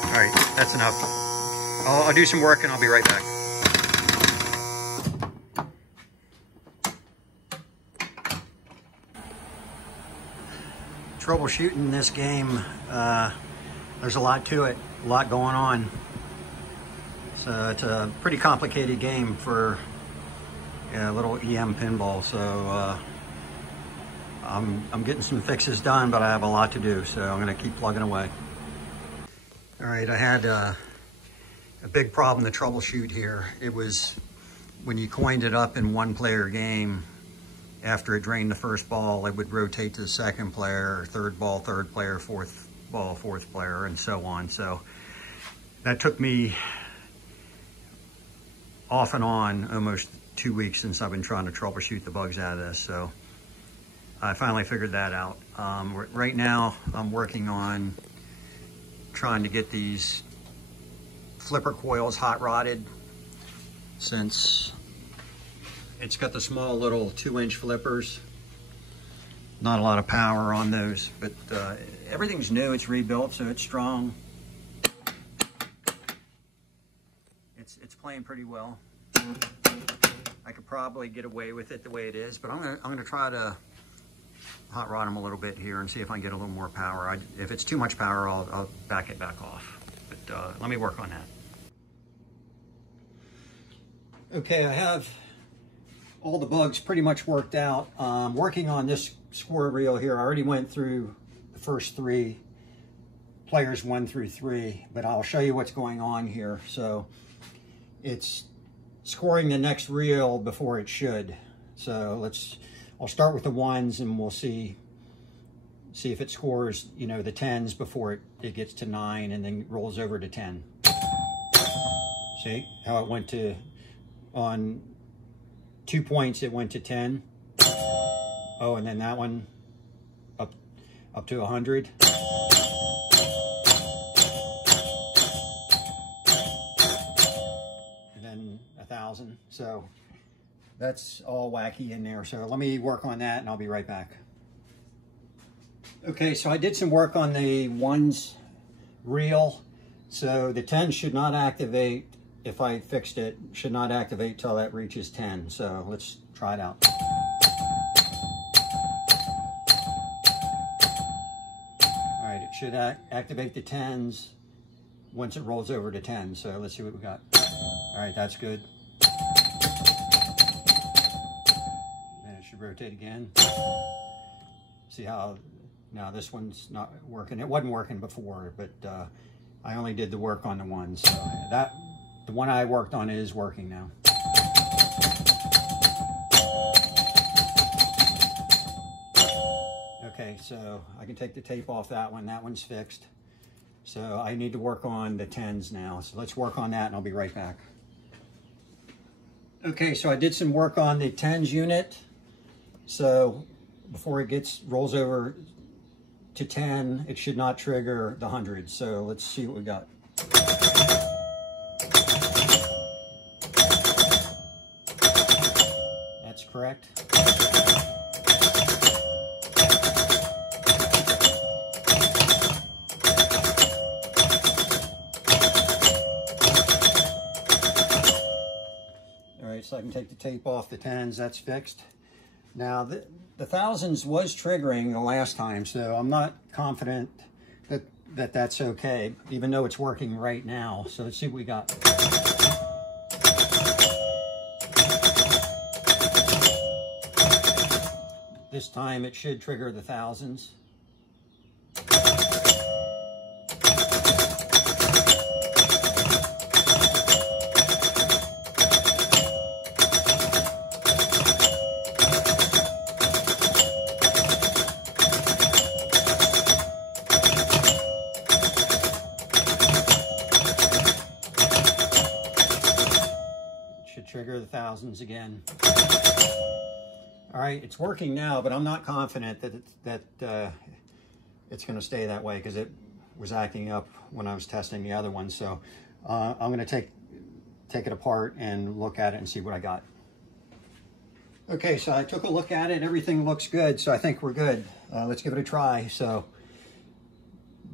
All right, that's enough. I'll do some work and I'll be right back. Troubleshooting this game, there's a lot to it, a lot going on. So it's a pretty complicated game for a little EM pinball. So I'm getting some fixes done, but I have a lot to do, so I'm gonna keep plugging away. All right, I had a big problem to troubleshoot here. It was when you coined it up in 1-player game, after it drained the first ball, it would rotate to the second player, third ball, third player, fourth ball, fourth player, and so on. So that took me off and on almost 2 weeks since I've been trying to troubleshoot the bugs out of this, so I finally figured that out. Right now, I'm working on trying to get these flipper coils hot rodded, since it's got the small little 2-inch flippers. Not a lot of power on those, but everything's new, it's rebuilt, so it's strong. It's playing pretty well. I could probably get away with it the way it is, but I'm gonna try to hot rod them a little bit here and see if I can get a little more power. If it's too much power, I'll back it back off. But let me work on that. Okay, I have all the bugs pretty much worked out. Working on this score reel here, I already went through the first 3, players 1 through 3, but I'll show you what's going on here. So it's scoring the next reel before it should. So I'll start with the 1s and we'll see if it scores, you know, the 10s before it gets to 9 and then rolls over to 10. See how it went to, on 2 points it went to 10. Oh, and then that one up to 100. And then 1,000. So that's all wacky in there. So let me work on that and I'll be right back. Okay, so I did some work on the 1s reel. So the 10 should not activate, if I fixed it, should not activate till that reaches 10. So let's try it out. All right, it should activate the 10s once it rolls over to 10. So let's see what we got. All right, that's good. Then it should rotate again. See how, now this one's not working. It wasn't working before, but I only did the work on the 1s. So the one I worked on is working now. Okay, so I can take the tape off that one. That one's fixed. So I need to work on the 10s now. So let's work on that and I'll be right back. Okay, so I did some work on the 10s unit. So before it rolls over to 10, it should not trigger the 100s. So let's see what we got. That's correct. All right, so I can take the tape off the 10s, that's fixed. Now, the 1,000s was triggering the last time, so I'm not confident that that's okay, even though it's working right now. So let's see what we got. This time it should trigger the 1,000s. Trigger the 1,000s again. All right, it's working now, but I'm not confident that it's going to stay that way because it was acting up when I was testing the other one. So I'm going to take it apart and look at it and see what I got. Okay, so I took a look at it. Everything looks good, so I think we're good. Let's give it a try. So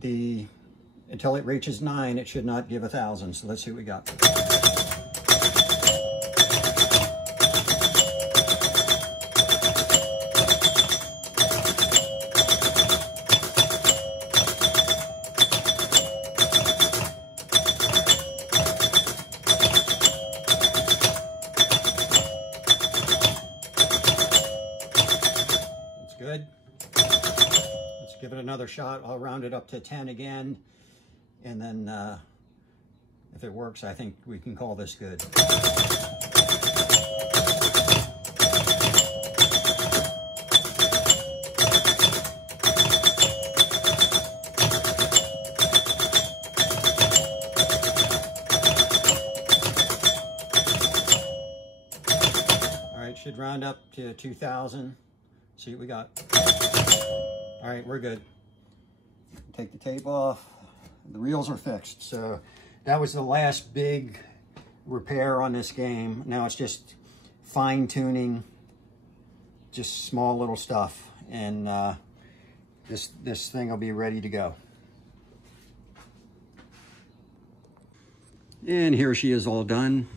until it reaches 9, it should not give 1,000. So let's see what we got. Good. Let's give it another shot. I'll round it up to 10 again, and then if it works, I think we can call this good. right, should round up to 2,000. See what we got. All right, we're good. Take the tape off. The reels are fixed. So that was the last big repair on this game. Now it's just fine tuning, just small little stuff. And this thing will be ready to go. And here she is all done.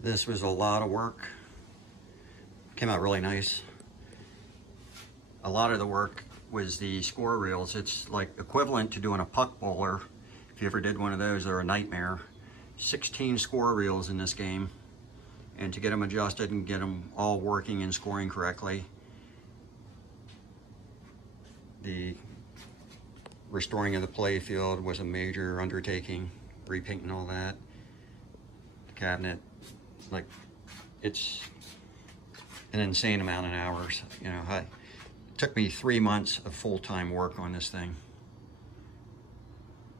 This was a lot of work. Came out really nice. A lot of the work was the score reels. It's like equivalent to doing a puck bowler. If you ever did one of those, they're a nightmare. 16 score reels in this game. And to get them adjusted and get them all working and scoring correctly. The restoring of the play field was a major undertaking. Repainting all that. The cabinet, like, it's an insane amount of hours. You know, it took me 3 months of full-time work on this thing.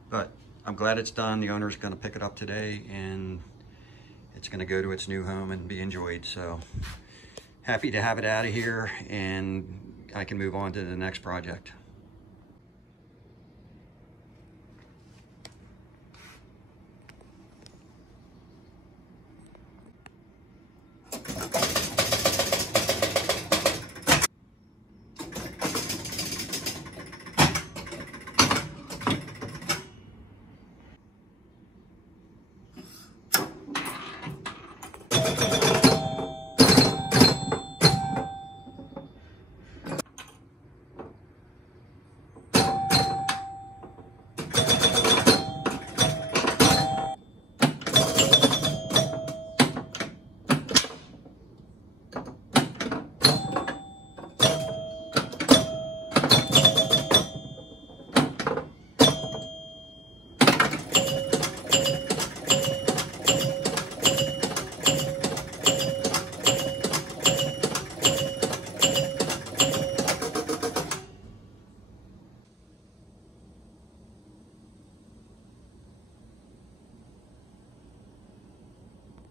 But I'm glad it's done. The owner's gonna pick it up today and it's gonna go to its new home and be enjoyed. So happy to have it out of here and I can move on to the next project.